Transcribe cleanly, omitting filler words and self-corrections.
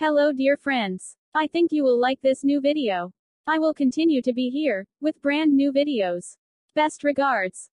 Hello dear friends. I think you will like this new video. I will continue to be here, with brand new videos. Best regards.